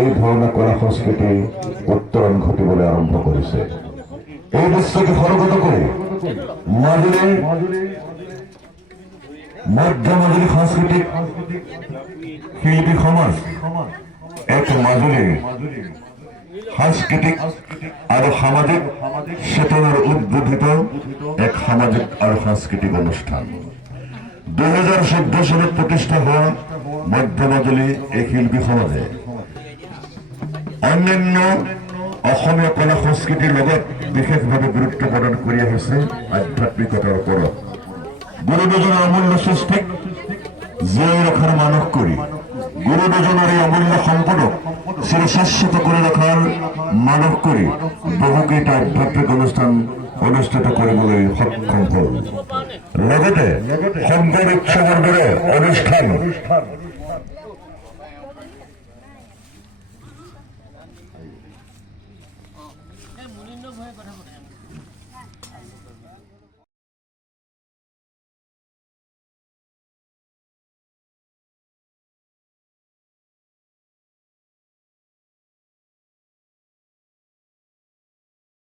এই ধৰণৰ কলা সংস্কৃতি উত্তৰণ ঘটিবলৈ আৰম্ভ কৰিছে। এই দৃশ্যকে ফলগত কৰি মাজুলীৰ মধ্য মাজুলী সাংস্কৃতিক শিল্পী সমাজ এক মাজুলীৰ সাংস্কৃতিক আৰু সামাজিক চেতনাৰ উদ্বোধিত এক সামাজিক আৰু সাংস্কৃতিক অনুষ্ঠান। 2014 চনত প্ৰতিষ্ঠা হোৱা মধ্য মাজুলী এই শিল্পী সমাজে অন্যান্য অসমীয়া কলা সংস্কৃতিৰ লগত বিশেষভাৱে গুৰুত্ব প্ৰদান কৰি আহিছে আধ্যাত্মিকতাৰ ওপৰত। গুৰু দুজনৰ অমূল্য সৃষ্টিক জীয়াই ৰখাৰ মানস কৰি গুৰু দুজনৰ এই অমূল্য সম্পদক চিৰশাশ্বত কৰি ৰখাৰ মানস কৰি বহুকেইটা আধ্যাত্মিক অনুষ্ঠান অনুষ্ঠিত কৰিবলৈ সক্ষম হ'ল। লগতে শংকৰ উৎসৱৰ দৰে অনুষ্ঠান